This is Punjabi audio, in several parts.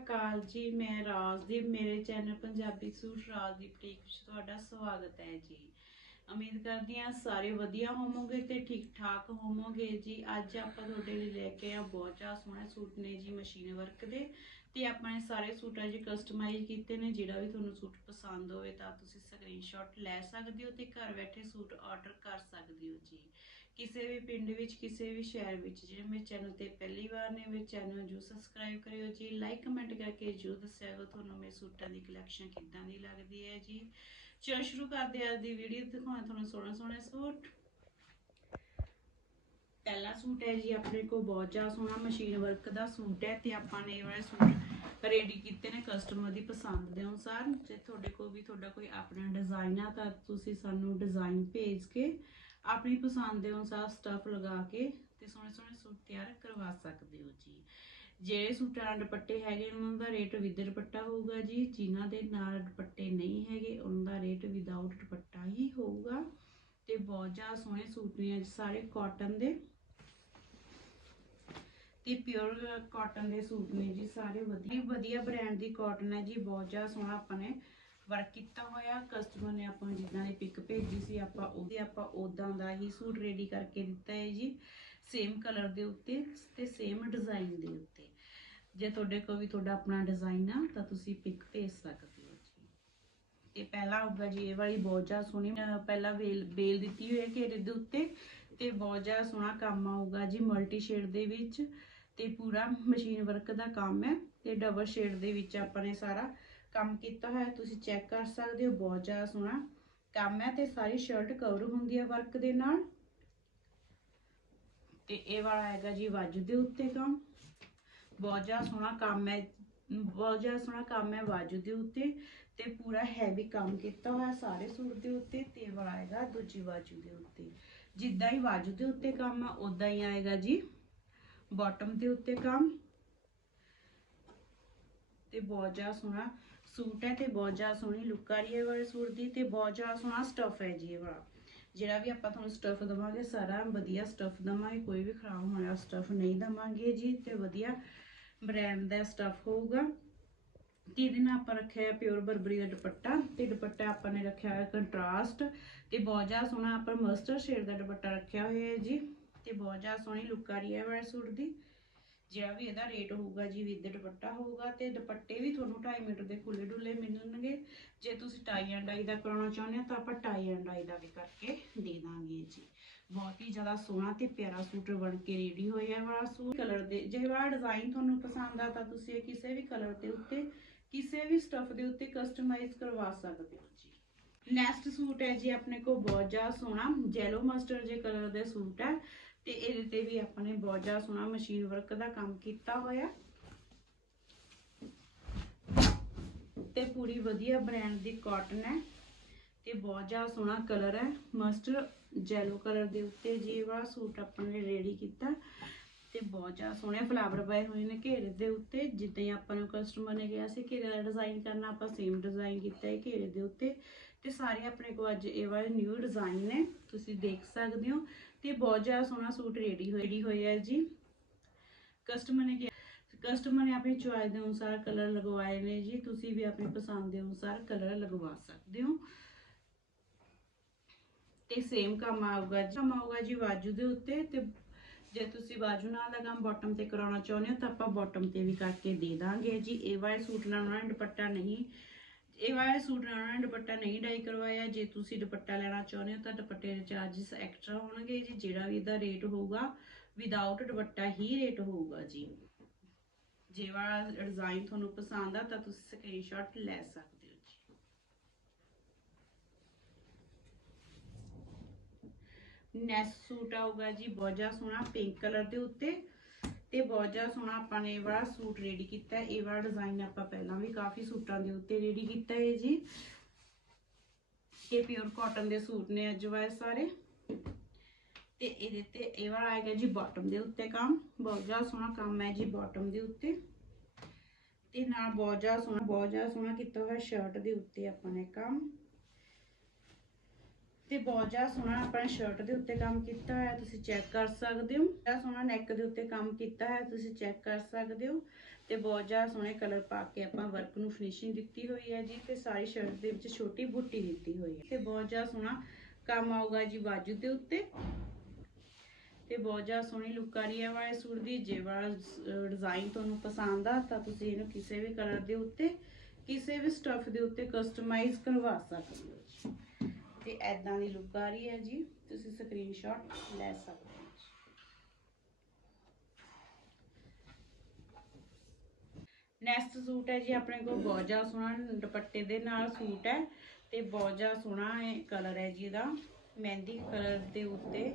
ਅਕਾਲ ਜੀ, ਮੈਂ ਰਾਜਦੀਪ ਮੇਰੇ channel Punjabi suit Rajdeep tech ਵਿੱਚ ਤੁਹਾਡਾ ਸਵਾਗਤ ਹੈ ਜੀ। ਉਮੀਦ ਕਰਦੀ ਹਾਂ ਸਾਰੇ ਵਧੀਆ ਹੋਵੋਗੇ ਤੇ ਠੀਕ ਠਾਕ ਹੋਵੋਗੇ ਜੀ। ਅੱਜ ਆਪਾਂ ਤੁਹਾਡੇ ਲਈ ਲੈ ਕੇ ਆ ਬਹੁਤ ਜ਼ਿਆਦਾ ਸੋਹਣੇ ਸੂਟ ਨੇ ਜੀ ਮਸ਼ੀਨ ਵਰਕ ਦੇ। ਤੇ ਆਪਾਂ ਨੇ ਸਾਰੇ ਸੂਟਾਂ ਜੀ ਕਸਟਮਾਈਜ਼ ਕੀਤੇ ਨੇ, ਜਿਹੜਾ ਵੀ ਤੁਹਾਨੂੰ ਸੂਟ ਪਸੰਦ ਹੋਵੇ ਤਾਂ ਤੁਸੀਂ ਸਕਰੀਨਸ਼ਾਟ ਲੈ ਸਕਦੇ ਹੋ ਤੇ ਘਰ ਬੈਠੇ ਸੂਟ ਆਰਡਰ ਕਰ ਸਕਦੇ ਹੋ ਜੀ। ਕਿਸੇ ਵੀ ਪਿੰਡ ਵਿੱਚ, ਕਿਸੇ ਵੀ ਸ਼ਹਿਰ ਵਿੱਚ ਜਿਹੜੇ ਮੇਰੇ ਚੈਨਲ ਤੇ ਪਹਿਲੀ ਵਾਰ ਨੇ, ਮੇਰੇ ਚੈਨਲ ਨੂੰ ਜਰੂਰ ਸਬਸਕ੍ਰਾਈਬ ਕਰਿਓ ਜੀ। ਲਾਈਕ ਕਮੈਂਟ ਕਰਕੇ ਜਰੂਰ ਦੱਸਿਆ ਤੁਹਾਨੂੰ ਮੇਰੇ ਸੂਟਾਂ ਦੀ ਕਲੈਕਸ਼ਨ ਕਿੱਦਾਂ ਦੀ ਲੱਗਦੀ ਹੈ ਜੀ। ਚਲੋ, ਸ਼ੁਰੂ ਕਰਦੇ ਹਾਂ ਅੱਜ ਦੀ ਵੀਡੀਓ ਦਿਖਾਉਣਾ ਤੁਹਾਨੂੰ ਸੋਹਣੇ ਸੋਹਣੇ ਸੂਟ। ਪਹਿਲਾ ਸੂਟ ਹੈ ਜੀ, ਆਪਣੇ ਕੋਲ ਬਹੁਤ ਜ਼ਿਆਦਾ ਸੋਹਣਾ ਮਸ਼ੀਨ ਵਰਕ ਦਾ ਸੂਟ ਹੈ ਤੇ ਆਪਾਂ ਨੇ ਇਹ ਵਾਲੇ ਸੂਟ ਰੈਡੀ ਕੀਤੇ ਨੇ ਕਸਟਮਰ ਦੀ ਪਸੰਦ ਦੇ ਅਨੁਸਾਰ। ਜੇ ਤੁਹਾਡੇ ਕੋਲ ਵੀ ਤੁਹਾਡਾ ਕੋਈ ਆਪਣਾ ਡਿਜ਼ਾਈਨ ਆ, ਤਾਂ ਤੁਸੀਂ ਸਾਨੂੰ ਡਿਜ਼ਾਈਨ ਭੇਜ ਕੇ ਆਪਣੀ ਪਸੰਦ ਦੇ ਅਨੁਸਾਰ ਸਟਫ ਲਗਾ ਕੇ ਤੇ ਸੋਹਣੇ ਸੋਹਣੇ ਸੂਟ ਤਿਆਰ ਕਰਵਾ ਸਕਦੇ ਹੋ ਜੀ। ਜਿਹੜੇ ਸੂਟਾਂ ਨਾਲ ਦੁਪੱਟੇ ਹੈਗੇ, ਉਹਨਾਂ ਦਾ ਰੇਟ ਵਿਦ ਦੁਪੱਟਾ ਹੋਊਗਾ ਜੀ। ਜਿਨ੍ਹਾਂ ਦੇ ਨਾਲ ਦੁਪੱਟੇ ਨਹੀਂ ਹੈਗੇ, ਉਹਨਾਂ ਦਾ ਰੇਟ ਵਿਦਆਊਟ ਦੁਪੱਟਾ ਹੀ ਹੋਊਗਾ। ਤੇ ਬਹੁਤ ਜ਼ਿਆਦਾ ਸੋਹਣੇ ਸੂਟ ਨੇ ਅੱਜ ਸਾਰੇ ਕਾਟਨ ਦੇ। ਤੇ ਪਿਓਰ ਕਾਟਨ ਦੇ ਸੂਟ ਨੇ ਜੀ, ਸਾਰੇ ਵਧੀਆ। ਵਧੀਆ ਬ੍ਰਾਂਡ ਦੀ ਕਾਟਨ ਹੈ ਜੀ, ਬਹੁਤ ਜ਼ਿਆਦਾ ਸੋਹਣਾ ਆਪਾਂ ਨੇ ਵਰਕ ਕੀਤਾ ਹੋਇਆ ਕਸਟਮਰ ਨੇ ਆਪਾਂ ਜਿੱਦਾਂ ਦੀ ਪਿਕ ਭੇਜੀ ਸੀ, ਆਪਾਂ ਉਹਦੇ, ਆਪਾਂ ਉਦਾਂ ਦਾ ਹੀ ਸੂਟ ਰੈਡੀ ਕਰਕੇ ਦਿੱਤਾ ਹੈ ਜੀ। ਸੇਮ ਕਲਰ ਦੇ ਉੱਤੇ ਤੇ ਸੇਮ ਡਿਜ਼ਾਈਨ ਦੇ ਉੱਤੇ। ਜੇ ਤੁਹਾਡੇ ਕੋਲ ਵੀ ਤੁਹਾਡਾ ਆਪਣਾ ਡਿਜ਼ਾਈਨ ਆ, ਤਾਂ ਤੁਸੀਂ ਪਿਕ ਭੇਜ ਸਕਦੇ ਹੋ ਜੀ। ਤੇ ਪਹਿਲਾ ਹੋਊਗਾ ਜੀ, ਇਹ ਵਾਲੀ ਬਹੁਤ ਜ਼ਿਆਦਾ ਸੋਹਣੀ ਅਹ ਪਹਿਲਾਂ ਵੇਲ ਬੇਲ ਦਿੱਤੀ ਹੋਈ ਹੈ ਘੇਰੇ ਦੇ ਉੱਤੇ ਤੇ ਬਹੁਤ ਜ਼ਿਆਦਾ ਸੋਹਣਾ ਕੰਮ ਆਊਗਾ ਜੀ ਮਲਟੀ ਸ਼ੇਡ ਦੇ ਵਿੱਚ ਤੇ ਪੂਰਾ ਮਸ਼ੀਨ ਵਰਕ ਦਾ ਕੰਮ ਹੈ ਤੇ ਡਬਲ ਸ਼ੇਡ ਦੇ ਵਿੱਚ ਆਪਾਂ ਨੇ ਸਾਰਾ ਕੰਮ ਕੀਤਾ ਹੋਇਆ, ਤੁਸੀਂ ਚੈੱਕ ਕਰ ਸਕਦੇ ਹੋ, ਬਹੁਤ ਜ਼ਿਆਦਾ ਸੋਹਣਾ। ਕੰਮ ਹੈ ਤੇ ਸਾਰੀ ਸ਼ਰਟ ਕਵਰ ਹੁੰਦੀ ਹੈ ਵਰਕ ਦੇ ਨਾਲ। ਤੇ ਇਹ ਵਾਲਾ ਹੈਗਾ ਜੀ ਵਾਜੂ ਦੇ ਉੱਤੇ ਕੰਮ। ਬਹੁਤ ਜ਼ਿਆਦਾ ਸੋਹਣਾ ਕੰਮ ਹੈ, ਬਹੁਤ ਜ਼ਿਆਦਾ ਸੋਹਣਾ ਕੰਮ ਹੈ ਵਾਜੂ ਦੇ ਉੱਤੇ। ਤੇ ਪੂਰਾ ਹੈਵੀ ਕੰਮ ਕੀਤਾ ਹੋਇਆ ਸਾਰੇ ਸੂਟ ਦੇ ਉੱਤੇ, ਤੇ ਵਾਲਾ ਹੈਗਾ ਦੂਜੀ ਵਾਜੂ ਦੇ ਉੱਤੇ। ਜਿੱਦਾਂ ਹੀ ਵਾਜੂ ਦੇ ਉੱਤੇ ਕੰਮ ਆ ਉਦਾਂ ਹੀ ਆਏਗਾ ਜੀ। ਬਾਟਮ ਦੇ ਉੱਤੇ ਕੰਮ। ਤੇ ਬਹੁਤ ਜ਼ਿਆਦਾ ਸੋਹਣਾ ਸੂਟ ਹੈ ਤੇ ਬਹੁਤ ਜ਼ਿਆਦਾ ਸੋਹਣੀ ਲੁੱਕ ਆ ਰਹੀ ਹੈ ਵਾਲੇ ਸੂਟ ਦੀ ਤੇ ਬਹੁਤ ਜ਼ਿਆਦਾ ਸੋਹਣਾ ਸਟਫ ਹੈ ਜੀ ਇਹ ਵਾਲਾ। ਜਿਹੜਾ ਵੀ ਆਪਾਂ ਤੁਹਾਨੂੰ ਸਟਫ ਦਵਾਂਗੇ ਸਾਰਾ ਵਧੀਆ ਸਟਫ ਦਵਾਂਗੇ, ਕੋਈ ਵੀ ਖਰਾਬ ਹੋਇਆ ਵਾਲਾ ਸਟਫ ਨਹੀਂ ਦਵਾਂਗੇ ਜੀ ਤੇ ਵਧੀਆ ਬ੍ਰਾਂਡ ਦਾ ਸਟਫ ਹੋਊਗਾ। ਤੇ ਇਹਦੇ ਨਾਲ ਆਪਾਂ ਰੱਖਿਆ ਪਿਓਰ ਬਰਬਰੀ ਦਾ ਦੁਪੱਟਾ ਤੇ ਦੁਪੱਟਾ ਆਪਾਂ ਨੇ ਰੱਖਿਆ ਹੋਇਆ ਕੰਟਰਾਸਟ ਤੇ ਬਹੁਤ ਜ਼ਿਆਦਾ ਸੋਹਣਾ ਆਪਾਂ ਮਸਟਰ ਸ਼ੇਡ ਦਾ ਦੁਪੱਟਾ ਰੱਖਿਆ ਹੋਇਆ ਹੈ ਜੀ ਤੇ ਬਹੁਤ ਜ਼ਿਆਦਾ ਸੋਹਣੀ ਲੁੱਕ ਆ ਰਹੀ ਹੈ ਵਾਲੇ ਸੂਟ ਦੀ। ਜਿਹੜਾ ਵੀ ਇਹਦਾ ਰੇਟ ਹੋਊਗਾ ਜੀ ਵਿਦ ਦੁਪੱਟਾ ਹੋਊਗਾ ਤੇ ਦੁਪੱਟੇ ਵੀ ਤੁਹਾਨੂੰ 2.5 ਮੀਟਰ ਦੇ ਖੁੱਲੇ ਡੁੱਲੇ ਮਿਲਣਗੇ। ਜੇ ਤੁਸੀਂ ਟਾਈ ਐਂਡ ਡਾਈ ਦਾ ਕਰਾਉਣਾ ਚਾਹੁੰਦੇ ਹੋ ਤਾਂ ਆਪਾਂ ਟਾਈ ਐਂਡ ਡਾਈ ਦਾ ਵੀ ਕਰਕੇ ਦੇ ਦਾਂਗੇ ਜੀ। ਬਹੁਤ ਹੀ ਜ਼ਿਆਦਾ ਸੋਹਣਾ ਤੇ ਪਿਆਰਾ ਸੂਟ ਬਣ ਕੇ ਰੈਡੀ ਹੋਇਆ ਵਾਲਾ ਸੂਟ। ਕਲਰ ਦੇ, ਜੇ ਵਾਲਾ ਡਿਜ਼ਾਈਨ ਤੁਹਾਨੂੰ ਪਸੰਦ ਆ ਤਾਂ ਤੁਸੀਂ ਇਹ ਕਿਸੇ ਵੀ ਕਲਰ ਦੇ ਉੱਤੇ, ਕਿਸੇ ਵੀ ਸਟਫ ਦੇ ਉੱਤੇ ਕਸਟਮਾਈਜ਼ ਕਰਵਾ ਸਕਦੇ ਹੋ ਜੀ। ਨੈਕਸਟ ਸੂਟ ਹੈ ਜੀ ਆਪਣੇ ਕੋਲ ਬਹੁਤ ਜ਼ਿਆਦਾ ਸੋਹਣਾ ਜੈਲੋ ਮਸਟਰਡ ਜੇ ਕਲਰ ਦੇ ਸੂਟ ਹੈ। ਤੇ ਇਹਦੇ ਤੇ ਵੀ ਆਪਾਂ ਨੇ ਬਹੁਤ ਜ਼ਿਆਦਾ ਸੋਹਣਾ ਮਸ਼ੀਨ ਵਰਕ ਦਾ ਕੰਮ ਕੀਤਾ ਹੋਇਆ। ਤੇ ਪੂਰੀ ਵਧੀਆ ਬ੍ਰਾਂਡ ਦੀ ਕਾਟਨ ਹੈ। ਤੇ ਬਹੁਤ ਜ਼ਿਆਦਾ ਸੋਹਣਾ ਕਲਰ ਹੈ। ਮਸਟਰ ਜੈਲੋ ਕਲਰ ਦੇ ਉੱਤੇ ਜੀ ਵਾਲਾ ਸੂਟ ਆਪਾਂ ਨੇ ਰੈਡੀ ਕੀਤਾ। ਤੇ ਬਹੁਤ ਜ਼ਿਆਦਾ ਸੋਹਣੇ ਫਲਾਵਰ ਪਏ ਹੋਏ ਨੇ ਘੇਰੇ ਦੇ ਉੱਤੇ। ਜਿੱਦਾਂ ਹੀ ਆਪਾਂ ਨੂੰ ਕਸਟਮਰ ਨੇ ਕਿਹਾ ਸੀ ਘੇਰੇ ਦਾ ਡਿਜ਼ਾਈਨ ਕਰਨਾ, ਆਪਾਂ ਸੇਮ ਡਿਜ਼ਾਈਨ ਕੀਤਾ ਹੈ ਘੇਰੇ ਦੇ ਉੱਤੇ। ਤੇ ਸਾਰੇ ਆਪਣੇ ਕੋਲ ਅੱਜ ਇਹ ਵਾਲੇ ਨਿਊ ਡਿਜ਼ਾਈਨ ਨੇ। ਤੁਸੀਂ ਦੇਖ ਸਕਦੇ ਹੋ। ਤੇ ਬਹੁਤ ਜ਼ਿਆਦਾ ਸੋਹਣਾ ਸੂਟ ਰੈਡੀ ਹੋਈ ਹੋਇਆ ਹੈ ਜੀ। ਕਸਟਮਰ ਨੇ ਕਸਟਮਰ ਨੇ ਆਪਣੀ ਚੁਆਇਸ ਦੇ ਅਨੁਸਾਰ ਕਲਰ ਲਗਵਾਏ ਨੇ ਜੀ। ਤੁਸੀਂ ਵੀ ਆਪਣੀ ਪਸੰਦ ਦੇ ਅਨੁਸਾਰ ਕਲਰ ਲਗਵਾ ਸਕਦੇ ਹੋ। ਤੇ ਸੇਮ ਕੰਮ ਆਊਗਾ ਜੀ। ਕੰਮ ਆਊਗਾ ਜੀ ਬਾਜੂ ਦੇ ਉੱਤੇ ਤੇ ਜੇ ਤੁਸੀਂ ਬਾਜੂ ਨਾਲ ਦਾ ਕੰਮ ਬਾਟਮ ਤੇ ਕਰਾਉਣਾ ਚਾਹੁੰਦੇ ਹੋ ਤਾਂ ਆਪਾਂ ਬਾਟਮ ਤੇ ਵੀ ਕਰਕੇ ਦੇ ਦਾਂਗੇ ਜੀ। ਇਹ ਵਾਲੇ ਸੂਟ ਨਾਲ ਉਹਨਾਂ ਨੇ ਦੁਪੱਟਾ ਨਹੀਂ ਇਹ ਵਾਲੇ ਸੂਟ ਨਾਲ ਉਹਨਾਂ ਨੇ ਦੁਪੱਟਾ ਨਹੀਂ ਡਾਈ ਕਰਵਾਇਆ, ਜੇ ਤੁਸੀਂ ਦੁਪੱਟਾ ਲੈਣਾ ਚਾਹੁੰਦੇ ਹੋ ਤਾਂ ਦੁਪੱਟੇ ਦੇ ਚਾਰजेस ਐਕਸਟਰਾ ਹੋਣਗੇ ਜੀ, ਜਿਹੜਾ ਵੀ ਇਹਦਾ ਰੇਟ ਹੋਊਗਾ ਵਿਦਆਊਟ ਦੁਪੱਟਾ ਹੀ ਰੇਟ ਹੋਊਗਾ ਜੀ। ਜੇ ਵਾਲਾ ਡਿਜ਼ਾਈਨ ਤੁਹਾਨੂੰ ਪਸੰਦ ਆ ਤਾਂ ਤੁਸੀਂ ਸਕਰੀਨਸ਼ਾਟ ਲੈ ਸਕਦੇ ਹੋ ਸੂਟ ਆਊਗਾ ਜੀ, ਬਹੁਤ ਜ਼ਿਆਦਾ ਸੋਹਣਾ ਪਿੰਕ ਕਲਰ ਦੇ ਉੱਤੇ। ਤੇ ਬਹੁਤ ਜ਼ਿਆਦਾ ਸੋਹਣਾ ਆਪਾਂ ਨੇ ਇਹ ਵਾਲਾ ਸੂਟ ਰੈਡੀ ਕੀਤਾ ਇਹ ਵਾਲਾ ਡਿਜ਼ਾਈਨ ਆਪਾਂ ਪਹਿਲਾਂ ਵੀ ਕਾਫੀ ਸੂਟਾਂ ਦੇ ਉੱਤੇ ਰੈਡੀ ਕੀਤਾ ਹੈ ਜੀ। ਇਹ ਪਿਓਰ ਕਾਟਨ ਦੇ ਸੂਟ ਨੇ ਅੱਜ ਵਾਲੇ ਸਾਰੇ। ਤੇ ਇਹਦੇ ਤੇ ਇਹ ਵਾਲਾ ਆਏਗਾ ਜੀ ਬਾਟਮ ਦੇ ਉੱਤੇ ਕੰਮ। ਬਹੁਤ ਜ਼ਿਆਦਾ ਸੋਹਣਾ ਕੰਮ ਹੈ ਜੀ ਬਾਟਮ ਦੇ ਉੱਤੇ। ਤੇ ਨਾਲ ਬਹੁਤ ਜ਼ਿਆਦਾ ਸੋਹਣਾ ਬਹੁਤ ਜ਼ਿਆਦਾ ਸੋਹਣਾ ਕੀਤਾ ਹੋਇਆ ਸ਼ਰਟ ਦੇ ਉੱਤੇ ਆਪਾਂ ਨੇ ਕੰਮ। ਤੇ ਬਹੁਤ ਜ਼ਿਆਦਾ ਸੋਹਣਾ ਆਪਣਾ ਸ਼ਰਟ ਦੇ ਉੱਤੇ ਕੰਮ ਕੀਤਾ ਹੋਇਆ, ਤੁਸੀਂ ਚੈੱਕ ਕਰ ਸਕਦੇ ਹੋ। ਬਹੁਤ ਸੋਹਣਾ ਨੈਕ ਦੇ ਉੱਤੇ ਕੰਮ ਕੀਤਾ ਹੈ ਤੁਸੀਂ ਚੈੱਕ ਕਰ ਸਕਦੇ ਹੋ। ਤੇ ਬਹੁਤ ਜ਼ਿਆਦਾ ਸੋਹਣੇ ਕਲਰ ਪਾ ਕੇ ਆਪਾਂ ਵਰਕ ਨੂੰ ਫਿਨਿਸ਼ਿੰਗ ਦਿੱਤੀ ਹੋਈ ਹੈ ਜੀ ਤੇ ਸਾਰੀ ਸ਼ਰਟ ਦੇ ਵਿੱਚ ਛੋਟੀ ਬੁੱਟੀ ਦਿੱਤੀ ਹੋਈ ਹੈ। ਤੇ ਬਹੁਤ ਜ਼ਿਆਦਾ ਸੋਹਣਾ ਕੰਮ ਆਊਗਾ ਜੀ ਬਾਜੂ ਦੇ ਉੱਤੇ। ਤੇ ਬਹੁਤ ਜ਼ਿਆਦਾ ਸੋਹਣੀ ਲੁੱਕ ਆ ਰਹੀ ਹੈ ਵਾਲੇ ਸੂਟ ਦੀ। ਜੇ ਵਾਲਾ ਡਿਜ਼ਾਈਨ ਤੁਹਾਨੂੰ ਪਸੰਦ ਆ ਤਾਂ ਤੁਸੀਂ ਇਹਨੂੰ ਕਿਸੇ ਵੀ ਕਲਰ ਦੇ ਉੱਤੇ, ਕਿਸੇ ਵੀ ਸਟੱਫ ਦੇ ਉੱਤੇ ਕਸਟਮਾਈਜ਼ ਕਰਵਾ ਸਕਦੇ ਹੋ ਤੇ ਐਦਾਂ ਦੀ ਲੁੱਕ ਆ ਰਹੀ ਹੈ ਜੀ, ਤੁਸੀਂ ਸਕਰੀਨਸ਼ਾਟ ਲੈ ਸਕਦੇ ਹੋ ਨੈਕਸਟ ਸੂਟ ਹੈ ਜੀ, ਆਪਣੇ ਕੋਲ ਬਹੁਤ ਸੋਹਣਾ ਦੁਪੱਟੇ ਦੇ ਨਾਲ ਸੂਟ ਹੈ ਤੇ ਬਹੁਤ ਸੋਹਣਾ ਕਲਰ ਹੈ ਜੀ ਇਹਦਾ, ਮਹਿੰਦੀ ਕਲਰ ਦੇ ਉੱਤੇ।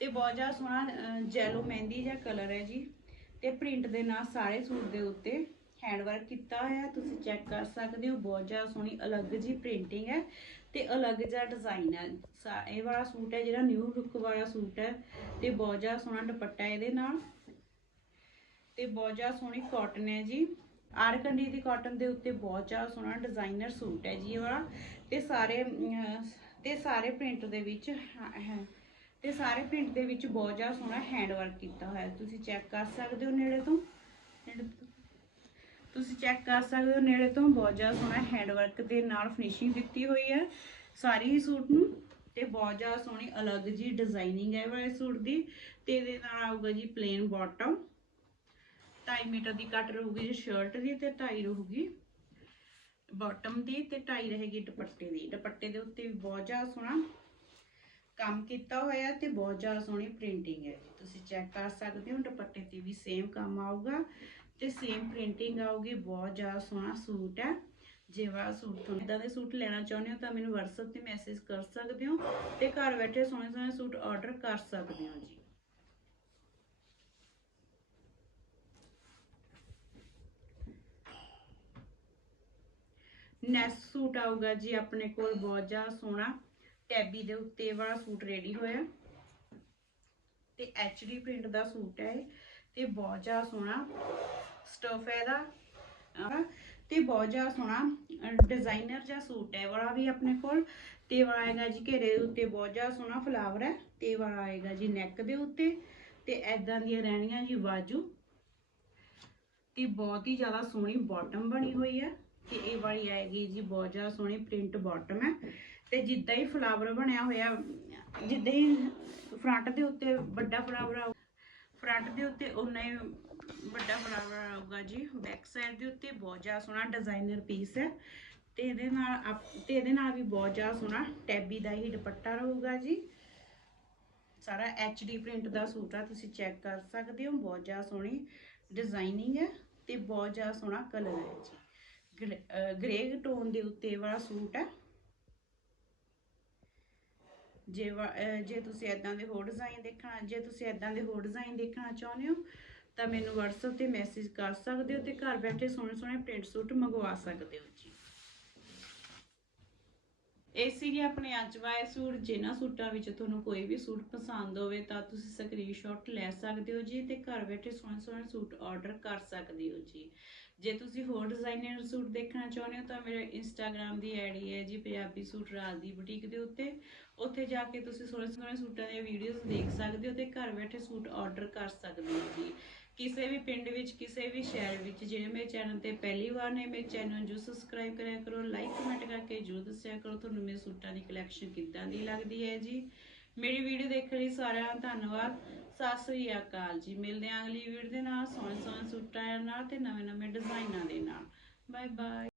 ਤੇ ਬਹੁਤ ਜ਼ਿਆਦਾ ਸੋਹਣਾ ਜੈਲੋ ਮਹਿੰਦੀ ਜਿਹਾ ਕਲਰ ਹੈ ਜੀ ਤੇ ਪ੍ਰਿੰਟ ਦੇ ਨਾਲ ਸਾਰੇ ਸੂਟ ਦੇ ਉੱਤੇ ਹੈਂਡ ਵਰਕ ਕੀਤਾ ਹੋਇਆ, ਤੁਸੀਂ ਚੈੱਕ ਕਰ ਸਕਦੇ ਹੋ ਬਹੁਤ ਜ਼ਿਆਦਾ ਸੋਹਣੀ ਅਲੱਗ ਜੀ ਪ੍ਰਿੰਟਿੰਗ ਹੈ। ਤੇ ਅਲੱਗ ਜਿਹਾ ਡਿਜ਼ਾਈਨ ਹੈ। ਸਾ- ਇਹ ਵਾਲਾ ਸੂਟ ਹੈ ਜਿਹੜਾ ਨਿਊ ਲੁੱਕ ਵਾਲਾ ਸੂਟ ਹੈ ਤੇ ਬਹੁਤ ਜ਼ਿਆਦਾ ਸੋਹਣਾ ਦੁਪੱਟਾ ਇਹਦੇ ਨਾਲ। ਤੇ ਬਹੁਤ ਜ਼ਿਆਦਾ ਸੋਹਣੀ ਕਾਟਨ ਹੈ ਜੀ। ਆਰਕੰਡੀ ਦੀ ਕਾਟਨ ਦੇ ਉੱਤੇ ਬਹੁਤ ਜ਼ਿਆਦਾ ਸੋਹਣਾ ਡਿਜ਼ਾਈਨਰ ਸੂਟ ਹੈ ਜੀ ਇਹ ਵਾਲਾ। ਤੇ ਸਾਰੇ ਅਮ, ਤੇ ਸਾਰੇ ਪ੍ਰਿੰਟ ਦੇ ਵਿੱਚ ਹੈ ਤੇ ਸਾਰੇ ਪ੍ਰਿੰਟ ਦੇ ਵਿੱਚ ਬਹੁਤ ਜ਼ਿਆਦਾ ਸੋਹਣਾ ਹੈਂਡ ਵਰਕ ਕੀਤਾ ਹੋਇਆ। ਤੁਸੀਂ ਚੈੱਕ ਕਰ ਸਕਦੇ ਹੋ ਨੇੜੇ ਤੋਂ। ਨੇੜੇ ਤੋਂ। ਤੁਸੀਂ ਚੈੱਕ ਕਰ ਸਕਦੇ ਹੋ, ਨੇੜੇ ਤੋਂ ਬਹੁਤ ਜ਼ਿਆਦਾ ਸੋਹਣਾ ਹੈਂਡ ਵਰਕ ਦੇ ਨਾਲ ਫਿਨਿਸ਼ਿੰਗ ਦਿੱਤੀ ਹੋਈ ਹੈ ਸਾਰੀ ਹੀ ਸੂਟ ਨੂੰ ਤੇ ਬਹੁਤ ਜ਼ਿਆਦਾ ਸੋਹਣੀ ਅਲੱਗ ਜੀ ਡਿਜ਼ਾਈਨਿੰਗ ਹੈ ਵਾਲੇ ਸੂਟ ਦੀ ਤੇ ਇਹਦੇ ਨਾਲ ਆਊਗਾ ਜੀ ਪਲੇਨ ਬਾਟਮ 2.5 ਮੀਟਰ ਦੀ ਕੱਟ ਰਹੂਗੀ ਜੀ ਸ਼ਰਟ ਦੀ ਤੇ 2.5 ਰਹੂਗੀ ਬਾਟਮ ਦੀ ਤੇ 2.5 ਰਹੇਗੀ ਦੁਪੱਟੇ ਦੀ। ਦੁਪੱਟੇ ਦੇ ਉੱਤੇ ਵੀ ਬਹੁਤ ਜ਼ਿਆਦਾ ਸੋਹਣਾ ਕੰਮ ਕੀਤਾ ਹੋਇਆ ਤੇ ਬਹੁਤ ਜ਼ਿਆਦਾ ਸੋਹਣੀ ਪ੍ਰਿੰਟਿੰਗ ਹੈ ਜੀ। ਤੁਸੀਂ ਚੈੱਕ ਕਰ ਸਕਦੇ ਹੋ, ਦੁਪੱਟੇ ਤੇ ਵੀ ਸੇਮ ਕੰਮ ਆਊਗਾ। ਤੇ ਸੇਮ ਪ੍ਰਿੰਟਿੰਗ ਆਊਗੀ, ਬਹੁਤ ਜ਼ਿਆਦਾ ਸੋਹਣਾ ਸੂਟ ਹੈ। ਜੇ ਸੂਟ ਤੁਹਾਨੂੰ ਇਦਾਂ ਦੇ ਸੂਟ ਲੈਣਾ ਚਾਹੁੰਦੇ ਹੋ ਤਾਂ ਮੈਨੂੰ WhatsApp ਤੇ ਮੈਸੇਜ ਕਰ ਸਕਦੇ ਹੋ ਤੇ ਘਰ ਬੈਠੇ ਸੋਹਣੇ ਸੋਹਣੇ ਸੂਟ ਆਰਡਰ ਕਰ ਸਕਦੇ ਹੋ ਜੀ। ਨੈਕਸਟ ਸੂਟ ਆਊਗਾ ਜੀ ਆਪਣੇ ਕੋਲ ਬਹੁਤ ਜ਼ਿਆਦਾ ਸੋਹਣਾ। ਟੈਬੀ ਦੇ ਉੱਤੇ ਵਾਲਾ ਸੂਟ ਰੈਡੀ ਹੋਇਆ। ਤੇ ਐਚਡੀ ਪ੍ਰਿੰਟ ਦਾ ਸੂਟ ਹੈ ਤੇ ਬਹੁਤ ਜ਼ਿਆਦਾ ਸੋਹਣਾ ਸਟਫ ਹੈ ਇਹਦਾ। ਤੇ ਬਹੁਤ ਜ਼ਿਆਦਾ ਸੋਹਣਾ ਡਿਜ਼ਾਈਨਰ ਜਿਹਾ ਸੂਟ ਹੈ, ਵਾਲਾ ਵੀ ਆਪਣੇ ਕੋਲ। ਤੇ ਵਾਲਾ ਆਏਗਾ ਜੀ ਘੇਰੇ ਦੇ ਉੱਤੇ, ਬਹੁਤ ਜ਼ਿਆਦਾ ਸੋਹਣਾ ਫਲਾਵਰ ਹੈ। ਤੇ ਵਾਲਾ ਆਏਗਾ ਜੀ ਨੈਕ ਦੇ ਉੱਤੇ। ਤੇ ਐਦਾਂ ਦੀਆਂ ਰਹਿਣੀਆਂ ਜੀ ਬਾਜੂ ਤੇ ਬਹੁਤ ਹੀ ਜ਼ਿਆਦਾ ਸੋਹਣੀ ਬਾਟਮ ਬਣੀ ਹੋਈ ਹੈ। ਤੇ ਇਹ ਵਾਲੀ ਆਏਗੀ ਜੀ ਬਹੁਤ ਜ਼ਿਆਦਾ ਸੋਹਣੀ ਪ੍ਰਿੰਟ ਬਾਟਮ ਹੈ। ਤੇ ਜਿੱਦਾਂ ਹੀ ਫਲਾਵਰ ਬਣਿਆ ਹੋਇਆ, ਜਿੱਦਾਂ ਹੀ ਫਰੰਟ ਦੇ ਉੱਤੇ ਵੱਡਾ ਫਲਾਵਰ ਫਰੰਟ ਦੇ ਉੱਤੇ ਉਨਾ ਹੀ ਵੱਡਾ ਫਲਾਵਰ ਆਊਗਾ ਜੀ। ਬੈਕ ਸਾਈਡ ਦੇ ਉੱਤੇ ਬਹੁਤ ਜ਼ਿਆਦਾ ਸੋਹਣਾ ਡਿਜ਼ਾਈਨਰ ਪੀਸ ਹੈ। ਤੇ ਇਹਦੇ ਨਾਲ ਆਪ- ਤੇ ਇਹਦੇ ਨਾਲ ਵੀ ਬਹੁਤ ਜ਼ਿਆਦਾ ਸੋਹਣਾ ਟੈਬੀ ਦਾ ਹੀ ਦੁਪੱਟਾ ਰਹੂਗਾ ਜੀ। ਸਾਰਾ ਐਚਡੀ ਪ੍ਰਿੰਟ ਦਾ ਸੂਟ ਆ, ਤੁਸੀਂ ਚੈੱਕ ਕਰ ਸਕਦੇ ਹੋ। ਬਹੁਤ ਜ਼ਿਆਦਾ ਸੋਹਣੀ ਡਿਜ਼ਾਈਨਿੰਗ ਹੈ ਤੇ ਬਹੁਤ ਜ਼ਿਆਦਾ ਸੋਹਣਾ ਕਲਰ ਹੈ ਜੀ। ਗ੍ਰੇ ਟੋਨ ਦੇ ਉੱਤੇ ਵਾਲਾ ਸੂਟ ਹੈ। ਜੇ ਜੇ ਤੁਸੀਂ ਐਦਾਂ ਦੇ ਹੋਰ ਡਿਜ਼ਾਈਨ ਦੇਖਣਾ, ਜੇ ਤੁਸੀਂ ਐਦਾਂ ਦੇ ਹੋਰ ਡਿਜ਼ਾਈਨ ਦੇਖਣਾ ਚਾਹੁੰਦੇ ਹੋ, ਤਾਂ ਮੈਨੂੰ WhatsApp ਤੇ ਮੈਸੇਜ ਕਰ ਸਕਦੇ ਹੋ ਤੇ ਘਰ ਬੈਠੇ ਸੋਹਣੇ ਸੋਹਣੇ ਪ੍ਰਿੰਟ ਸੂਟ ਮੰਗਵਾ ਸਕਦੇ ਹੋ ਜੀ। ਇਹ ਸੀਗੇ ਆਪਣੇ ਅੱਜ ਵਾਲੇ ਸੂਟ, ਜਿਨ੍ਹਾਂ ਸੂਟਾਂ ਵਿੱਚ ਤੁਹਾਨੂੰ ਕੋਈ ਵੀ ਸੂਟ ਪਸੰਦ ਹੋਵੇ ਤਾਂ ਤੁਸੀਂ ਸਕਰੀਨਸ਼ਾਟ ਲੈ ਸਕਦੇ ਹੋ ਜੀ ਤੇ ਘਰ ਬੈਠੇ ਸੋਹਣੇ ਸੋਹਣੇ ਸੂਟ ਆਰਡਰ ਕਰ ਸਕਦੇ ਹੋ ਜੀ। ਜੇ ਤੁਸੀਂ ਹੋਰ ਡਿਜ਼ਾਈਨਰ ਸੂਟ ਦੇਖਣਾ ਚਾਹੁੰਦੇ ਹੋ ਤਾਂ ਮੇਰੇ ਇੰਸਟਾਗ੍ਰam ਦੀ ਆਈਡੀ ਹੈ ਜੀ, ਪੰਜਾਬੀ ਸੂਟ ਰਾਜ ਦੀ ਬੁਟੀਕ ਦੇ ਉੱਤੇ। ਉੱਥੇ ਜਾ ਕੇ ਤੁਸੀਂ ਸੋਹਣੇ ਸੋਹਣੇ ਸੂਟਾਂ ਦੀਆਂ ਵੀਡੀਓਜ਼ ਦੇਖ ਸਕਦੇ ਹੋ ਤੇ ਘਰ ਬੈਠੇ ਸੂਟ ਆਰਡਰ ਕਰ ਸਕਦੇ ਹੋ ਜੀ। ਕਿਸੇ ਵੀ ਪਿੰਡ ਵਿੱਚ, ਕਿਸੇ ਵੀ ਸ਼ਹਿਰ ਵਿੱਚ ਜਿਹੜੇ ਮੇਰੇ ਚੈਨਲ ਤੇ ਪਹਿਲੀ ਵਾਰ ਨੇ ਮੇਰੇ ਚੈਨਲ ਨੂੰ ਜਰੂਰ ਸਬਸਕ੍ਰਾਈਬ ਕਰਿਆ ਕਰੋ ਲਾਈਕ ਕਮੈਂਟ ਕਰਕੇ ਜਰੂਰ ਦੱਸਿਆ ਕਰੋ, ਤੁਹਾਨੂੰ ਮੇਰੇ ਸੂਟਾਂ ਦੀ ਕਲੈਕਸ਼ਨ ਕਿੱਦਾਂ ਦੀ ਲੱਗਦੀ ਹੈ ਜੀ। ਮੇਰੀ ਵੀਡੀਓ ਦੇਖਣ ਲਈ ਸਾਰਿਆਂ ਦਾ ਧੰਨਵਾਦ। ਸਤਿ ਸ੍ਰੀ ਅਕਾਲ ਜੀ। ਮਿਲਦੇ ਹਾਂ ਅਗਲੀ ਵੀਡੀਓ ਦੇ ਨਾਲ। ਸੋਹਣੇ ਸੋਹਣੇ ਸੂਟਾਂ ਨਾਲ ਤੇ ਨਵੇਂ ਨਵੇਂ ਡਿਜ਼ਾਈਨਾਂ ਦੇ ਨਾਲ। Bye bye